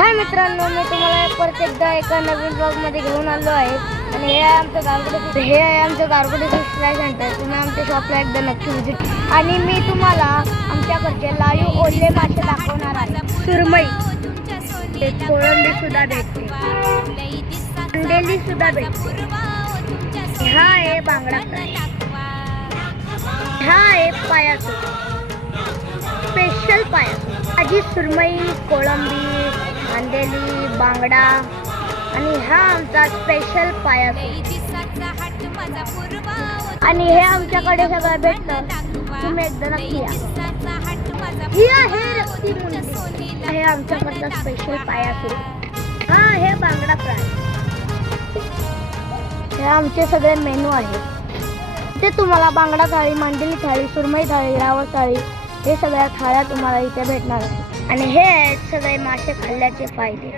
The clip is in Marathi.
हाय मित्रांनो, मी तुम्हाला परत एकदा एका नवीन ब्लॉगमध्ये घेऊन आलो आहे. आणि हे आहे आमचं गारगोटी फिश फ्राय सेंटर. तुम्ही आमच्या शॉपला एकदा नक्की व्हिजिट. आणि मी तुम्हाला आमच्याकडचे लाईव्ह ओले मासे दाखवणार आहे. सुरमई, कोळंबी सुद्धा भेटते, अंडेली सुद्धा भेटते. हा आहे बांगडा फ्राय, हा आहे पायासूप, स्पेशल पायासूप. माझी सुरमई, कोळंबी, अंडेली, बांगडा आणि हा आमचा स्पेशल पायासूप. आणि हे आमच्याकडे सगळं भेटतं, तुम्ही एकदा नक्की या. ही आहे रक्ती मुंडी, हे आमच्याकडचा स्पेशल पायासूप. हा हे बांगडा फ्राय. हे आमचे सगळे मेनू आहेत. ते तुम्हाला बांगडा थाळी, मांडेली थाळी, सुरमई थाळी, रावस थाळी हे सगळ्या थाळ्या तुम्हाला इथे भेटणार आहेत. आणि हे आहेत सगळे मासे खाल्ल्याचे फायदे.